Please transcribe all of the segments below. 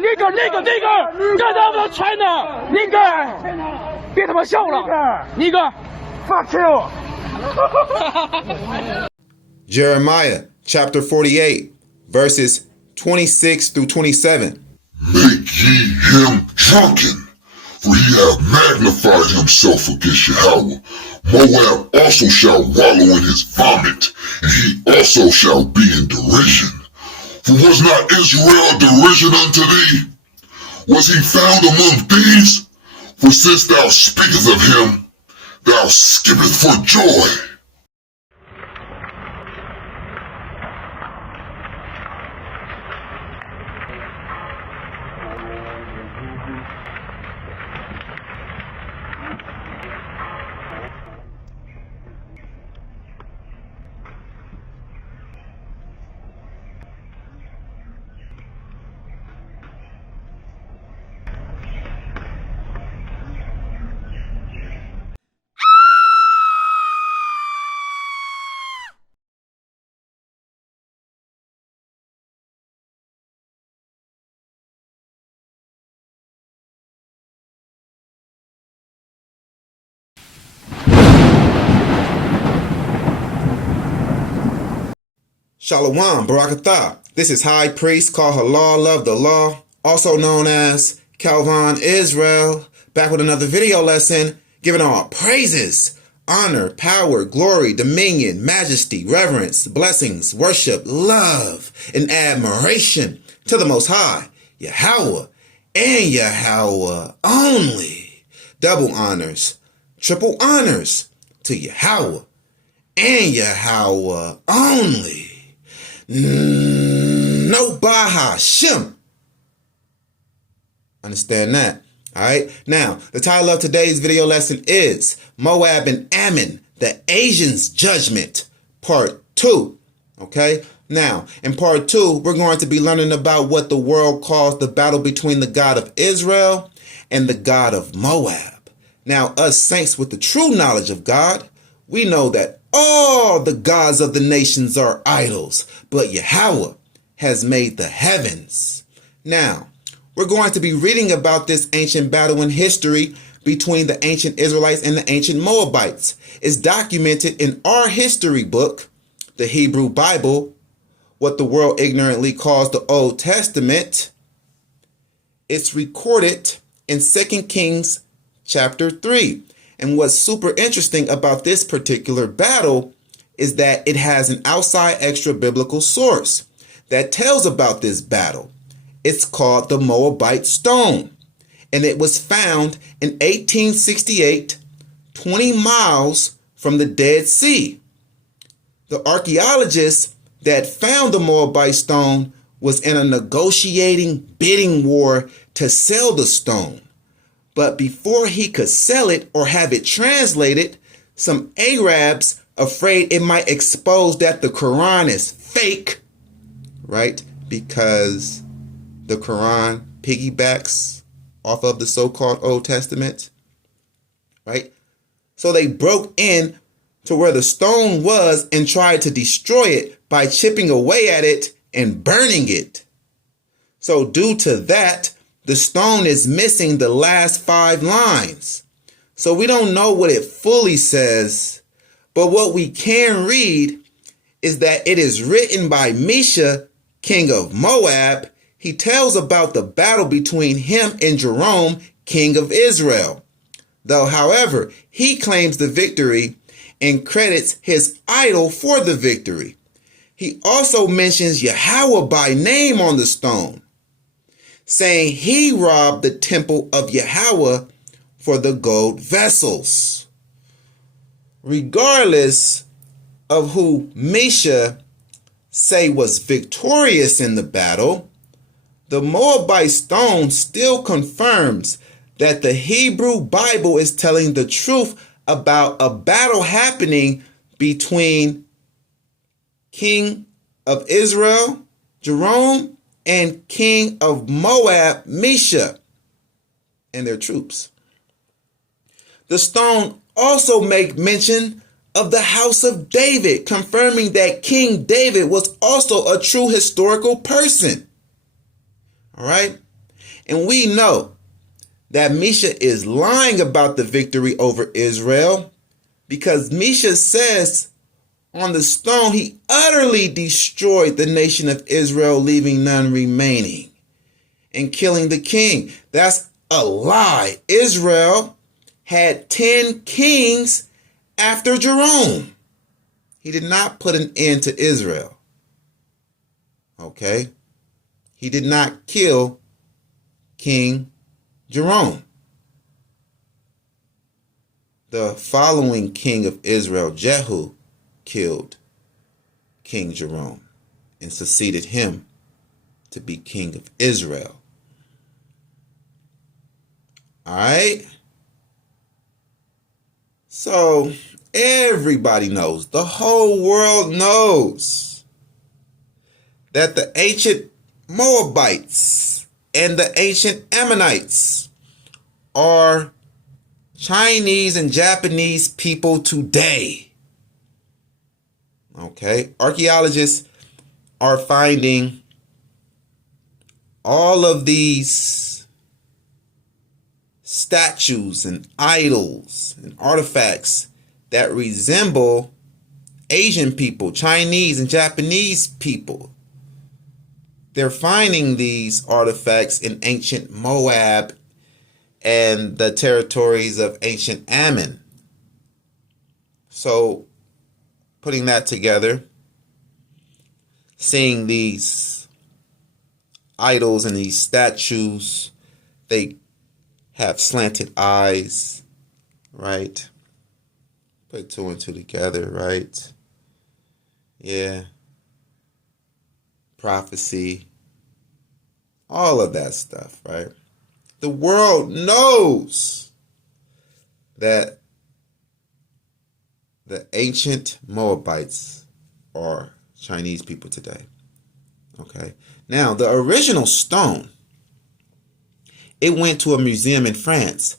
Get out of China, nigger. 别他妈笑了 nigger. Fuck you. Jeremiah chapter 48, verses 26 through 27. Make ye him drunken, for he hath magnified himself against Yahweh. Moab also shall wallow in his vomit, and he also shall be in derision. For was not Israel a derision unto thee? Was he found among thieves? For since thou speakest of him, thou skippest for joy. Shalom, Barakatah. This is High Priest Kalvon of the Law, also known as Kalvon Israel, back with another video lesson, giving all praises, honor, power, glory, dominion, majesty, reverence, blessings, worship, love, and admiration to the Most High, Yahweh, and Yahweh only. Double honors, triple honors to Yahweh and Yahweh only. No Bahashim. Understand that? All right. Now, the title of today's video lesson is Moab and Ammon, the Asians' Judgment, Part 2. Okay. Now, in Part 2, we're going to be learning about what the world calls the battle between the God of Israel and the God of Moab. Now, us saints with the true knowledge of God, we know that all the gods of the nations are idols, but Yahweh has made the heavens. Now, we're going to be reading about this ancient battle in history between the ancient Israelites and the ancient Moabites. It's documented in our history book, the Hebrew Bible, what the world ignorantly calls the Old Testament. It's recorded in 2 Kings chapter 3. And what's super interesting about this particular battle is that it has an outside extra biblical source that tells about this battle. It's called the Moabite stone, and it was found in 1868, 20 miles from the Dead Sea. The archaeologist that found the Moabite stone was in a negotiating bidding war to sell the stone. But before he could sell it or have it translated, some Arabs, afraid it might expose that the Quran is fake, right? Because the Quran piggybacks off of the so-called Old Testament, right? So they broke in to where the stone was and tried to destroy it by chipping away at it and burning it. So due to that, the stone is missing the last 5 lines. So we don't know what it fully says, but what we can read is that it is written by Mesha, king of Moab. He tells about the battle between him and Jerome, king of Israel. Though, however, he claims the victory and credits his idol for the victory. He also mentions Yahweh by name on the stone, saying he robbed the temple of Yahweh for the gold vessels. Regardless of who Mesha say was victorious in the battle, the Moabite stone still confirms that the Hebrew Bible is telling the truth about a battle happening between King of Israel, Jerome, and King of Moab, Mesha, and their troops. The stone also make mention of the house of David, confirming that King David was also a true historical person. All right. And we know that Misha is lying about the victory over Israel, because Misha says on the stone he utterly destroyed the nation of Israel, leaving none remaining, and killing the king. That's a lie. Israel had 10 kings after Jerome. He did not put an end to Israel. Okay? He did not kill King Jerome. The following king of Israel, Jehu, killed King Jerome and succeeded him to be king of Israel. All right? So everybody knows, the whole world knows, that the ancient Moabites and the ancient Ammonites are Chinese and Japanese people today. Okay, archaeologists are finding all of these statues and idols and artifacts that resemble Asian people, Chinese and Japanese people. They're finding these artifacts in ancient Moab and the territories of ancient Ammon. So, putting that together, seeing these idols and these statues, they have slanted eyes, right? Put 2 and 2 together, right? Yeah. Prophecy, all of that stuff, right? The world knows that the ancient Moabites are Chinese people today. Okay. Now, the original stone, it went to a museum in France,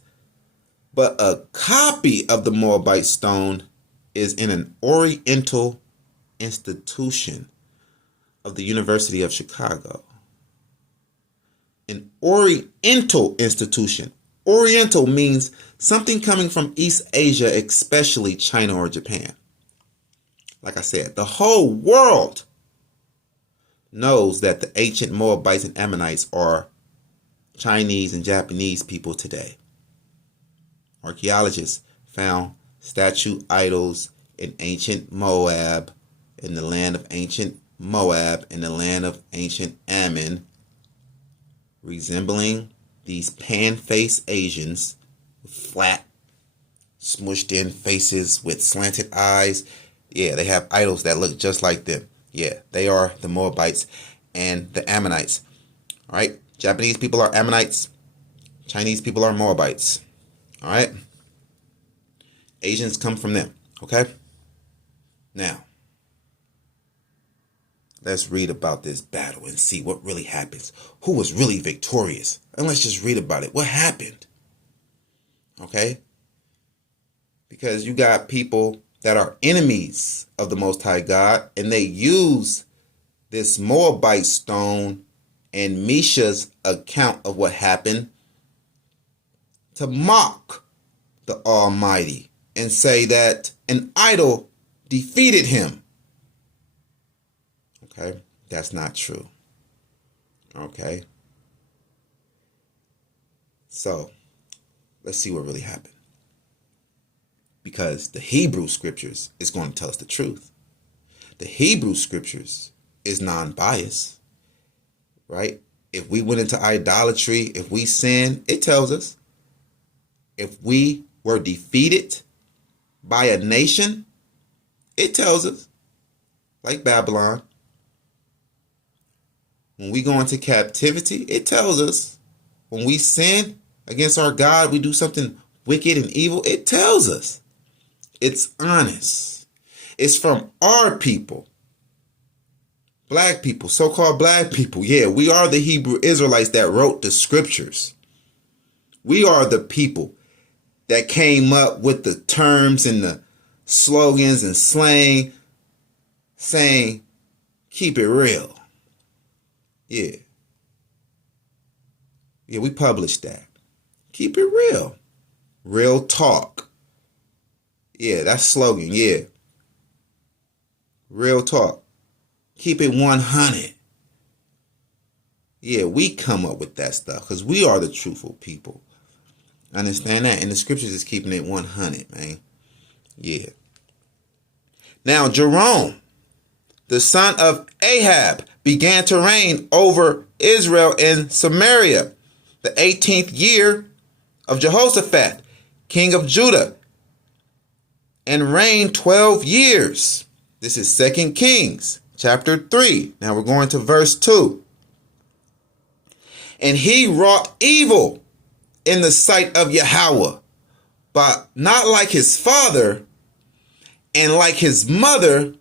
but a copy of the Moabite stone is in an Oriental institution of the University of Chicago. An Oriental institution. Oriental means something coming from East Asia, especially China or Japan. Like I said, the whole world knows that the ancient Moabites and Ammonites are Chinese and Japanese people today. Archaeologists found statue idols in ancient Moab, in the land of ancient Moab, in the land of ancient Ammon, resembling these pan-faced Asians with flat, smushed in faces with slanted eyes. Yeah, they have idols that look just like them. Yeah, they are the Moabites and the Ammonites. All right, Japanese people are Ammonites. Chinese people are Moabites. All right, Asians come from them. Okay, now let's read about this battle and see what really happens. Who was really victorious? And let's just read about it. What happened? Okay? Because you got people that are enemies of the Most High God, and they use this Moabite stone and Misha's account of what happened to mock the Almighty and say that an idol defeated him. Okay, that's not true. Okay. So, let's see what really happened. Because the Hebrew scriptures is going to tell us the truth. The Hebrew scriptures is non-biased, right? If we went into idolatry, if we sin, it tells us. If we were defeated by a nation, it tells us. Like Babylon. When we go into captivity, it tells us. When we sin against our God, we do something wicked and evil, it tells us. It's honest. It's from our people. Black people, so-called black people. Yeah, we are the Hebrew Israelites that wrote the scriptures. We are the people that came up with the terms and the slogans and slang saying, keep it real. Yeah. Yeah, we published that. Keep it real. Real talk. Yeah, that's slogan. Yeah. Real talk. Keep it 100. Yeah, we come up with that stuff because we are the truthful people. Understand that? And the scriptures is keeping it 100, man. Yeah. Now, Jerome, the son of Ahab, began to reign over Israel in Samaria, the 18th year of Jehoshaphat, king of Judah, and reigned 12 years. This is 2 Kings, chapter 3. Now we're going to verse 2. And he wrought evil in the sight of Yahweh, but not like his father and like his mother,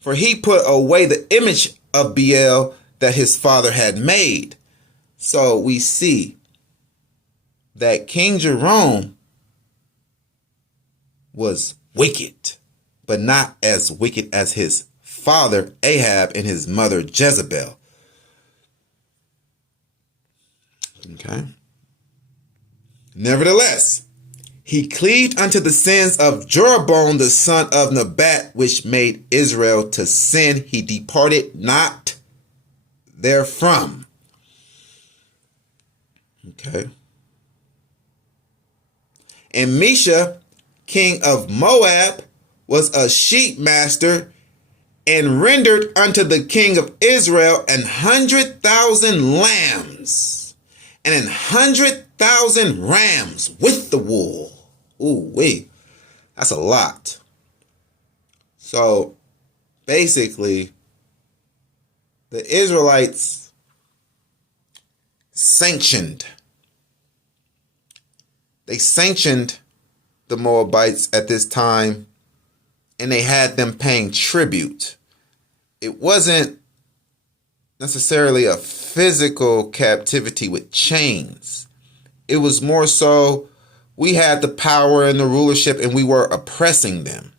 for he put away the image of Baal that his father had made. So we see that King Jerome was wicked, but not as wicked as his father Ahab and his mother Jezebel. Okay. Nevertheless, he cleaved unto the sins of Jeroboam the son of Nebat, which made Israel to sin. He departed not therefrom. Okay. And Mesha, king of Moab, was a sheep master, and rendered unto the king of Israel 100,000 lambs and 100,000 rams with the wool. Ooh, wait, that's a lot. So basically, the Israelites sanctioned the Moabites at this time, and they had them paying tribute. It wasn't necessarily a physical captivity with chains. It was more so we had the power and the rulership and we were oppressing them.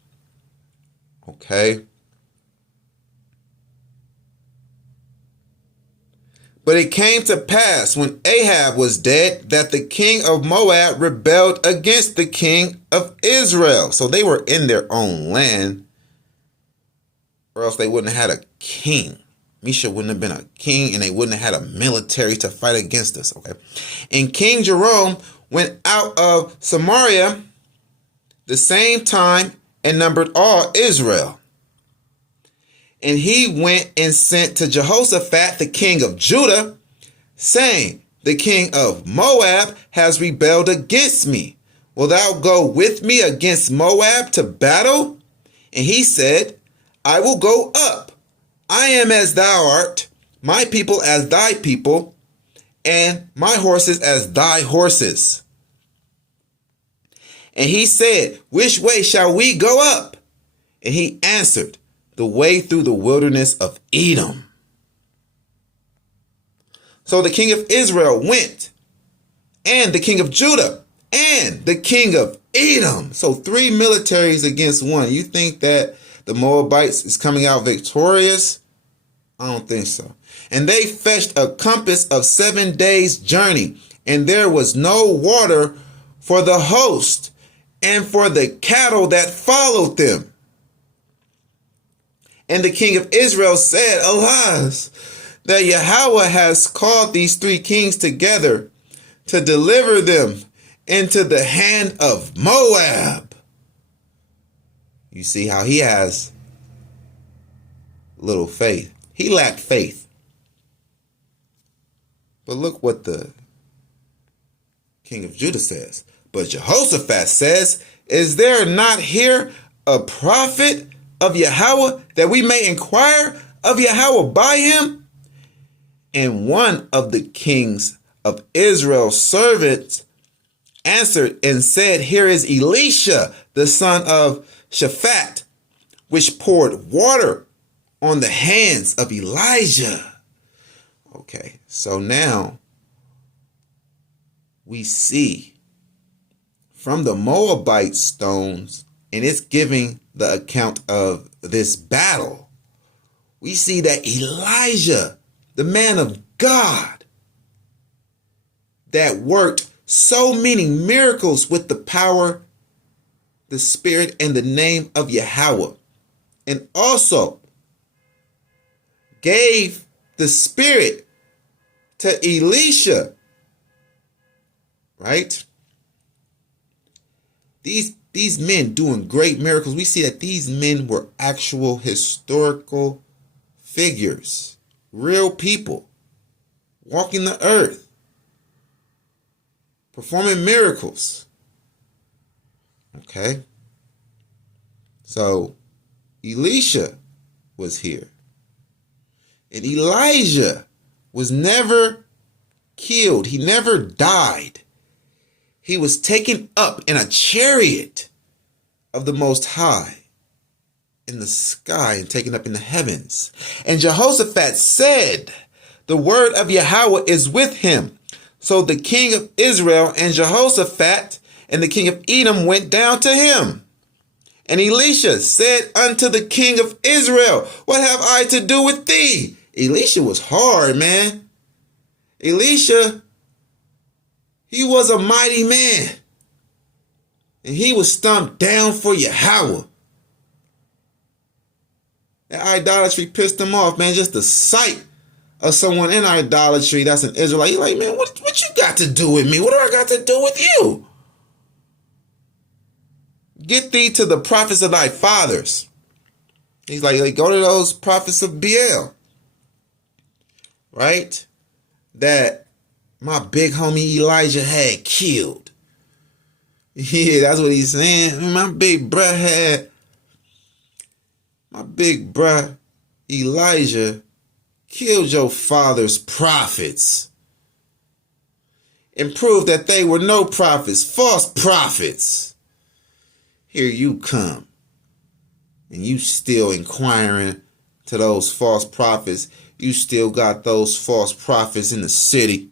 Okay? But it came to pass when Ahab was dead that the king of Moab rebelled against the king of Israel. So they were in their own land, or else they wouldn't have had a king. Mesha wouldn't have been a king, and they wouldn't have had a military to fight against us. Okay. And King Jerome went out of Samaria the same time and numbered all Israel. And he went and sent to Jehoshaphat, the king of Judah, saying, the king of Moab has rebelled against me. Wilt thou go with me against Moab to battle? And he said, I will go up. I am as thou art, my people as thy people, and my horses as thy horses. And he said, which way shall we go up? And he answered, the way through the wilderness of Edom. So the king of Israel went, and the king of Judah, and the king of Edom. So 3 militaries against 1. You think that the Moabites is coming out victorious? I don't think so. And they fetched a compass of 7 days' journey, and there was no water for the host and for the cattle that followed them. And the king of Israel said, alas, that Yahweh has called these 3 kings together to deliver them into the hand of Moab. You see how he has little faith. He lacked faith. But look what the king of Judah says. But Jehoshaphat says, is there not here a prophet of Yahweh that we may inquire of Yahweh by him? And one of the kings of Israel's servants answered and said, here is Elisha, the son of Shaphat, which poured water on the hands of Elijah. Okay, so now we see from the Moabite stones, and it's giving the account of this battle. We see that Elijah, the man of God, that worked so many miracles with the power, the spirit, and the name of Yahweh, and also gave the spirit to Elisha, right? These men doing great miracles. We see that these men were actual historical figures, real people walking the earth, performing miracles. Okay? So Elisha was here. And Elijah was never killed. He never died. He was taken up in a chariot of the Most High in the sky and taken up in the heavens. And Jehoshaphat said, the word of Yahweh is with him. So the king of Israel and Jehoshaphat and the king of Edom went down to him. And Elisha said unto the king of Israel, what have I to do with thee? Elisha was hard, man. Elisha, he was a mighty man. And he was stumped down for Yahweh. That idolatry pissed him off, man. Just the sight of someone in idolatry that's an Israelite. He's like, man, what you got to do with me? What do I got to do with you? Get thee to the prophets of thy fathers. He's like, go to those prophets of Baal. Right? That my big homie Elijah had killed. Yeah, that's what he's saying. My big bruh Elijah killed your father's prophets and proved that they were no prophets, false prophets. Here you come, and you still inquiring to those false prophets. You still got those false prophets in the city.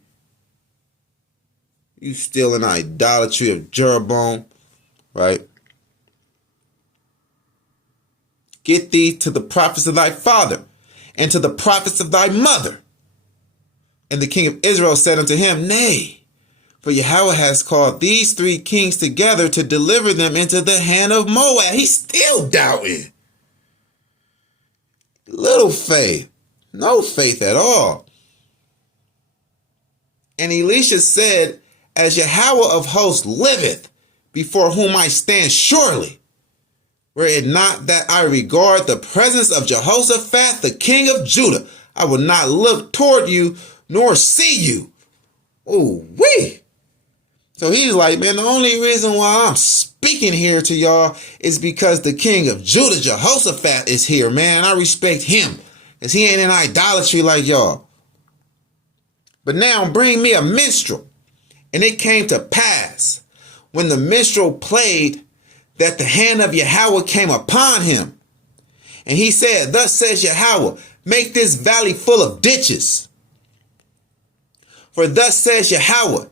You still in idolatry of Jeroboam, right? Get thee to the prophets of thy father and to the prophets of thy mother. And the king of Israel said unto him, nay, for Yahweh has called these three kings together to deliver them into the hand of Moab. He's still doubting. Little faith. No faith at all. And Elisha said, as Yahweh of hosts liveth, before whom I stand surely, were it not that I regard the presence of Jehoshaphat, the king of Judah, I will not look toward you, nor see you. Ooh wee. So he's like, man, the only reason why I'm speaking here to y'all is because the king of Judah, Jehoshaphat, is here, man. I respect him, because he ain't in idolatry like y'all. But now bring me a minstrel. And it came to pass, when the minstrel played, that the hand of Yahweh came upon him. And he said, thus says Yahweh, make this valley full of ditches. For thus says Yahweh,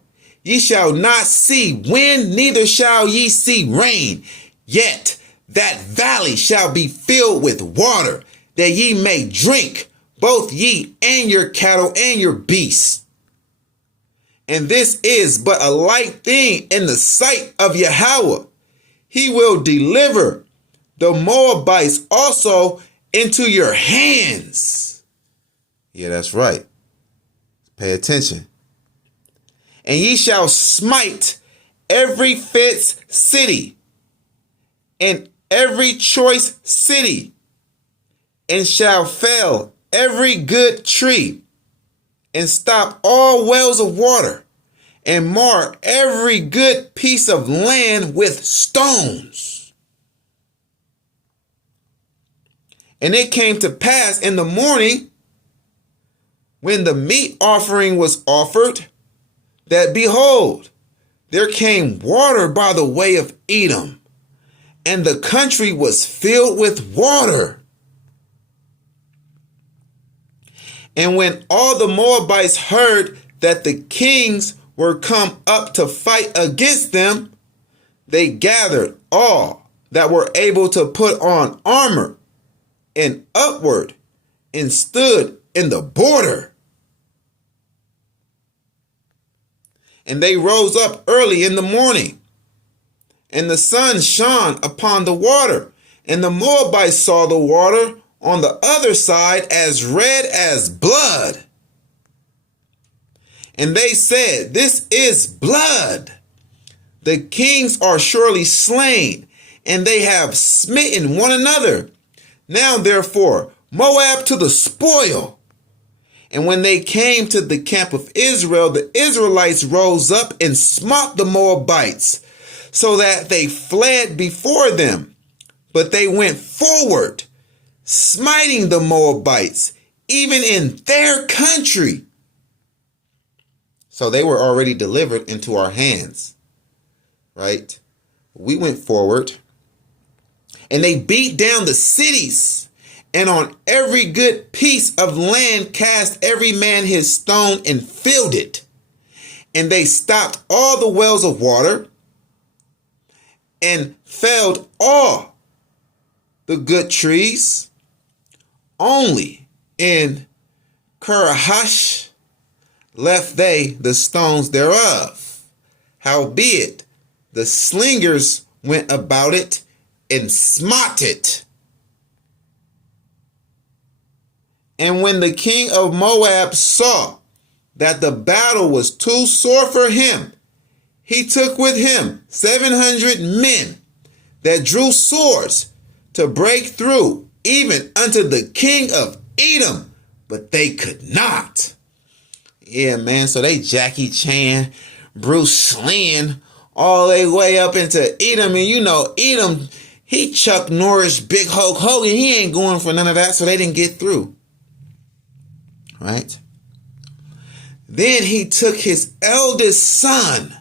ye shall not see wind, neither shall ye see rain. Yet that valley shall be filled with water, that ye may drink, both ye and your cattle and your beasts. And this is but a light thing in the sight of Yahweh. He will deliver the Moabites also into your hands. Yeah, that's right. Pay attention. And ye shall smite every fenced city and every choice city, and shall fell every good tree, and stop all wells of water, and mar every good piece of land with stones. And it came to pass in the morning, when the meat offering was offered, that behold, there came water by the way of Edom, and the country was filled with water. And when all the Moabites heard that the kings were come up to fight against them, they gathered all that were able to put on armor and upward, and stood in the border. And they rose up early in the morning, and the sun shone upon the water, and the Moabites saw the water on the other side as red as blood. And they said, "This is blood. The kings are surely slain, and they have smitten one another. Now therefore, Moab to the spoil." And when they came to the camp of Israel, the Israelites rose up and smote the Moabites, so that they fled before them. But they went forward, smiting the Moabites, even in their country. So they were already delivered into our hands, right? We went forward, and they beat down the cities, and on every good piece of land cast every man his stone and filled it. And they stopped all the wells of water and felled all the good trees. Only in Kurahash left they the stones thereof. Howbeit the slingers went about it and smote it. And when the king of Moab saw that the battle was too sore for him, he took with him 700 men that drew swords to break through even unto the king of Edom, but they could not. Yeah, man, so they Jackie Chan, Bruce Lee, all the way up into Edom. And you know, Edom, he Chuck Norris, Big Hulk Hogan, he ain't going for none of that, so they didn't get through. Right? Then he took his eldest son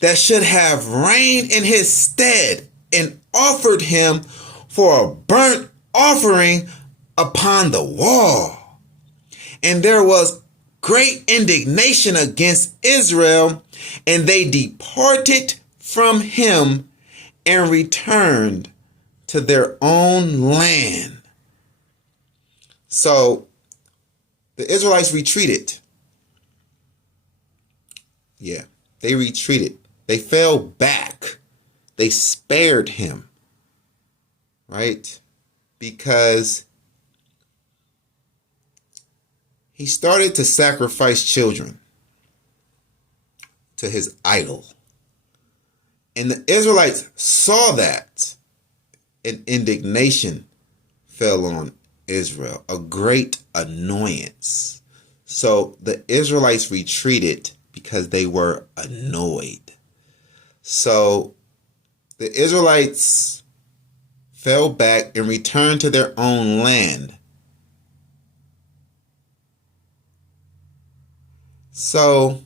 that should have reigned in his stead and offered him for a burnt offering upon the wall. And there was great indignation against Israel, and they departed from him and returned to their own land. So the Israelites retreated. Yeah, they retreated. They fell back. They spared him. Right? Because he started to sacrifice children to his idol. And the Israelites saw that, and indignation fell on Israel, a great annoyance. So the Israelites retreated because they were annoyed. So the Israelites fell back and returned to their own land. So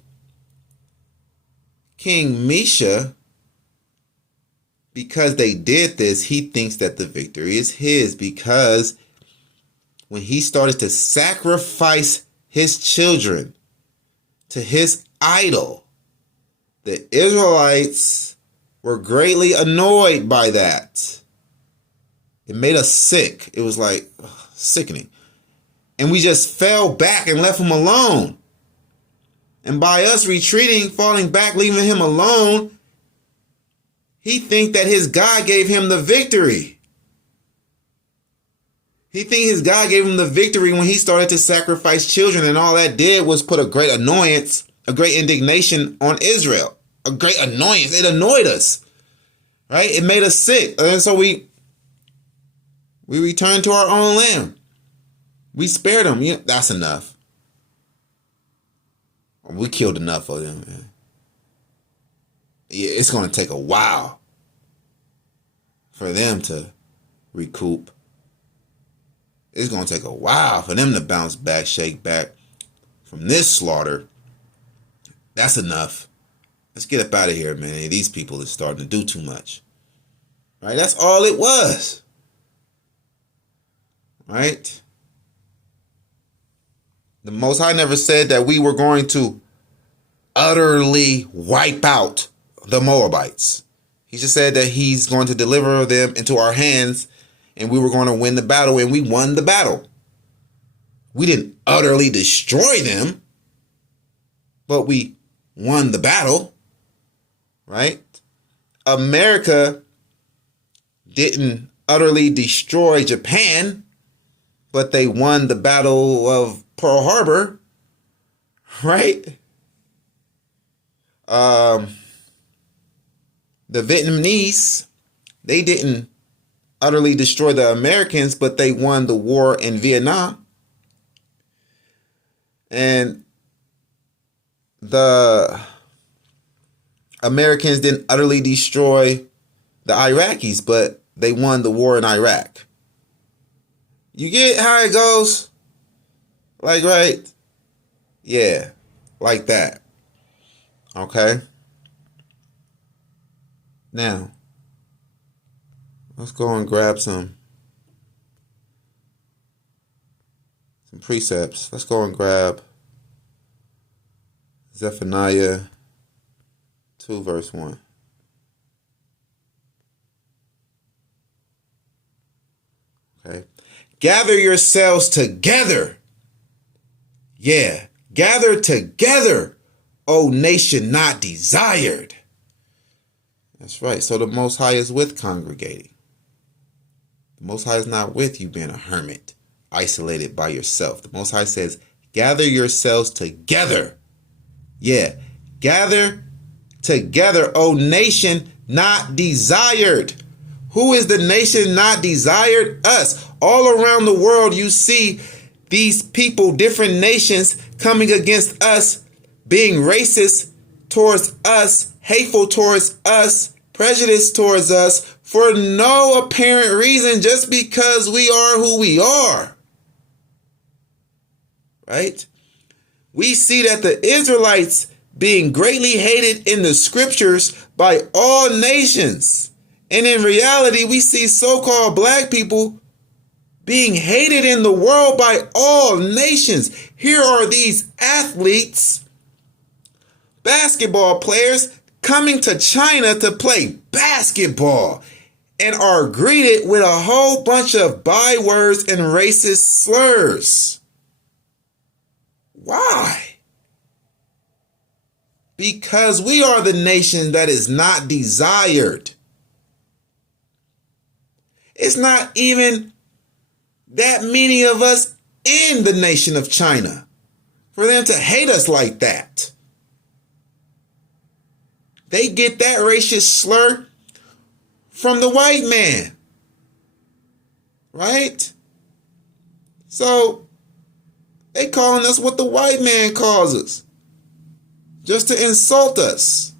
King Mesha, because they did this, he thinks that the victory is his, because when he started to sacrifice his children to his idol, the Israelites were greatly annoyed by that. It made us sick. It was like sickening. And we just fell back and left him alone. And by us retreating, falling back, leaving him alone, he think that his God gave him the victory. He think his God gave him the victory when he started to sacrifice children, and all that did was put a great annoyance, a great indignation on Israel. A great annoyance. It annoyed us. Right? It made us sick. And so we returned to our own land. We spared them. Yeah, that's enough. We killed enough of them, man. Yeah, it's going to take a while for them to recoup. It's going to take a while for them to bounce back, shake back from this slaughter. That's enough. Let's get up out of here, man. These people are starting to do too much. Right? That's all it was. Right? The Most High never said that we were going to utterly wipe out the Moabites. He just said that he's going to deliver them into our hands, and we were going to win the battle, and we won the battle. We didn't utterly destroy them, but we won the battle, right? America didn't utterly destroy Japan, but they won the Battle of Pearl Harbor, right? The Vietnamese, they didn't utterly destroy the Americans, but they won the war in Vietnam. And the Americans didn't utterly destroy the Iraqis, but they won the war in Iraq. You get how it goes? Like, right? Yeah, like that. Okay? Now, let's go and grab some precepts. Let's go and grab Zephaniah 2 verse 1. Okay. Gather yourselves together. Yeah. Gather together, O nation not desired. That's right. So the Most High is with congregating. The Most High is not with you being a hermit, isolated by yourself. The Most High says, gather yourselves together. Yeah. Gather together, O nation not desired. Who is the nation not desired? Us. All around the world, you see these people, different nations coming against us, being racist towards us, hateful towards us, prejudiced towards us for no apparent reason, just because we are who we are. Right? We see that the Israelites being greatly hated in the scriptures by all nations. And in reality, we see so-called black people being hated in the world by all nations. Here are these athletes, basketball players, coming to China to play basketball and are greeted with a whole bunch of bywords and racist slurs. Why? Because we are the nation that is not desired. It's not even that many of us in the nation of China for them to hate us like that. They get that racist slur from the white man, right? So they calling us what the white man calls us, just to insult us,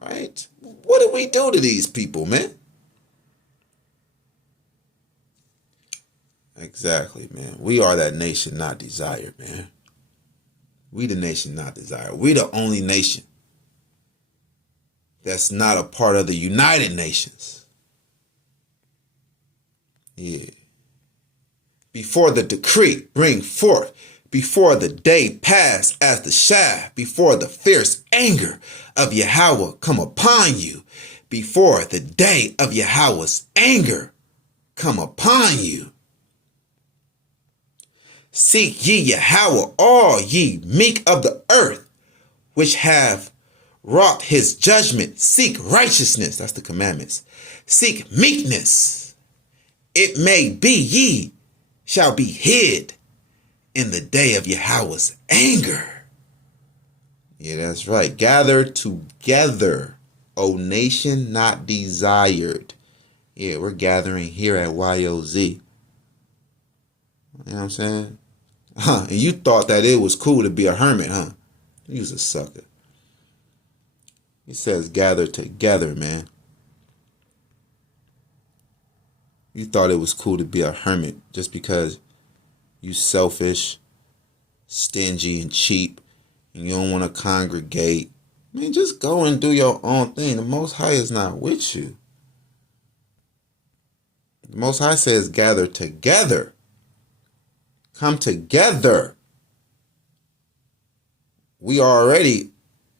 right? What did we do to these people, man? Exactly, man. We are that nation not desired, man. We the nation not desired. We the only nation that's not a part of the United Nations. Yeah. Before the decree bring forth, before the day pass as the shaft, before the fierce anger of Yahweh come upon you, before the day of Yahweh's anger come upon you. Seek ye Yahweh, all ye meek of the earth, which have wrought his judgment. Seek righteousness. That's the commandments. Seek meekness. It may be ye shall be hid in the day of Yahweh's anger. Yeah, that's right. Gather together, O nation not desired. Yeah, we're gathering here at YOZ. You know what I'm saying? And you thought that it was cool to be a hermit, huh? You was a sucker. He says gather together, man. You thought it was cool to be a hermit just because you selfish, stingy, and cheap, and you don't want to congregate. I mean, just go and do your own thing. The Most High is not with you. The Most High says gather together. Come together. We are already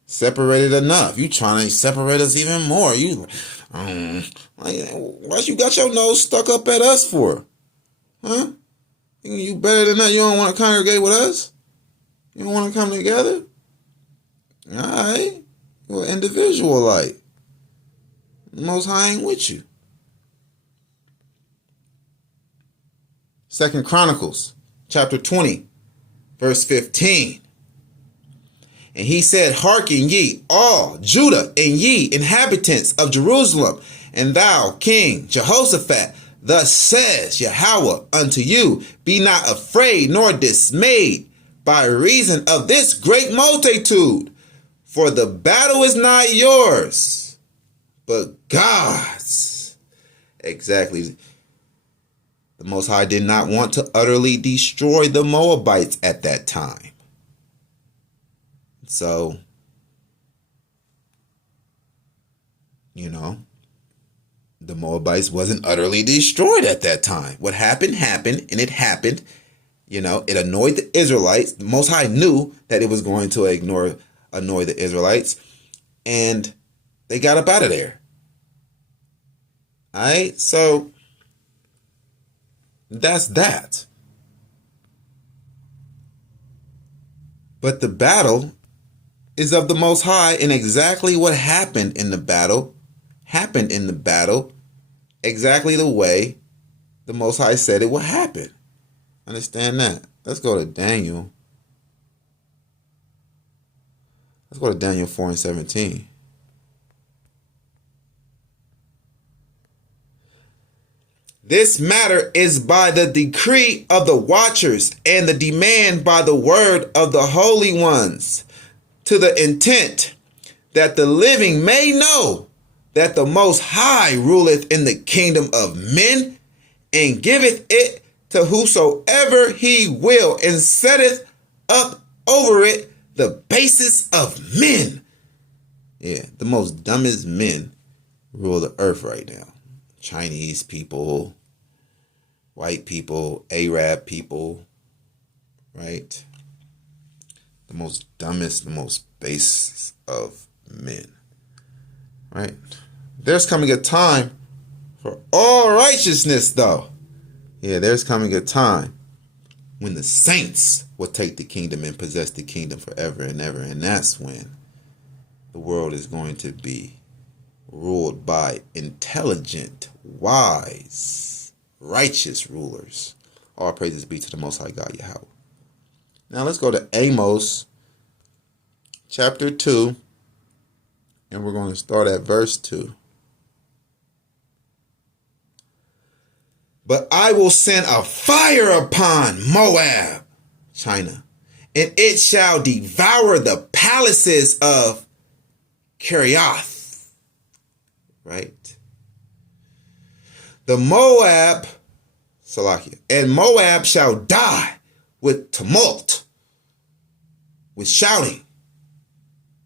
separated enough. You trying to separate us even more. You, what you got your nose stuck up at us for? Huh? Thinking you better than that? You don't want to congregate with us? You don't want to come together? All right. You're an individual like. The Most High ain't with you. 2 Chronicles chapter 20, verse 15. And he said, Hearken ye, all Judah, and ye inhabitants of Jerusalem, and thou, King Jehoshaphat, thus says Yahweh unto you, be not afraid nor dismayed by reason of this great multitude, for the battle is not yours, but God's. Exactly. The Most High did not want to utterly destroy the Moabites at that time. So, the Moabites wasn't utterly destroyed at that time. What happened, happened, and it happened. It annoyed the Israelites. The Most High knew that it was going to annoy the Israelites, and they got up out of there. All right, so that's that. But the battle is of the Most High, and exactly what happened in the battle exactly the way the Most High said it would happen. Understand that. Let's go to Daniel. Let's go to Daniel 4 and 17. This matter is by the decree of the watchers and the demand by the word of the holy ones, to the intent that the living may know that the Most High ruleth in the kingdom of men, and giveth it to whosoever he will, and setteth up over it the basis of men. Yeah, the most dumbest men rule the earth right now. Chinese people, white people, Arab people, right? The most dumbest, the most base of men, right? There's coming a time for all righteousness, though. Yeah, there's coming a time when the saints will take the kingdom and possess the kingdom forever and ever. And that's when the world is going to be ruled by intelligent, wise, righteous rulers. All praises be to the Most High God, Yahweh. Now let's go to Amos chapter 2, and we're going to start at verse 2. But I will send a fire upon Moab, China, and it shall devour the palaces of Kerioth, right? The Moab, Salakia, and Moab shall die with tumult, with shouting,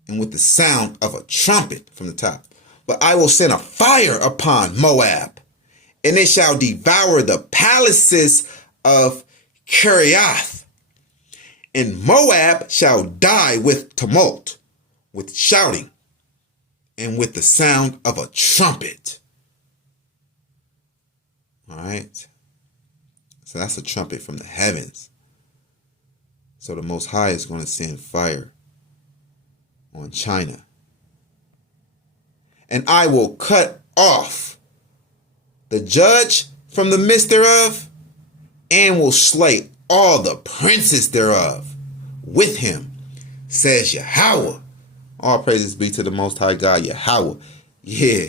and with the sound of a trumpet from the top. But I will send a fire upon Moab, and it shall devour the palaces of Kerioth. And Moab shall die with tumult, with shouting, and with the sound of a trumpet. All right. So that's a trumpet from the heavens. So the Most High is going to send fire on China. And I will cut off the judge from the midst thereof, and will slay all the princes thereof with him, says Yahweh. All praises be to the Most High God, Yahweh. Yeah.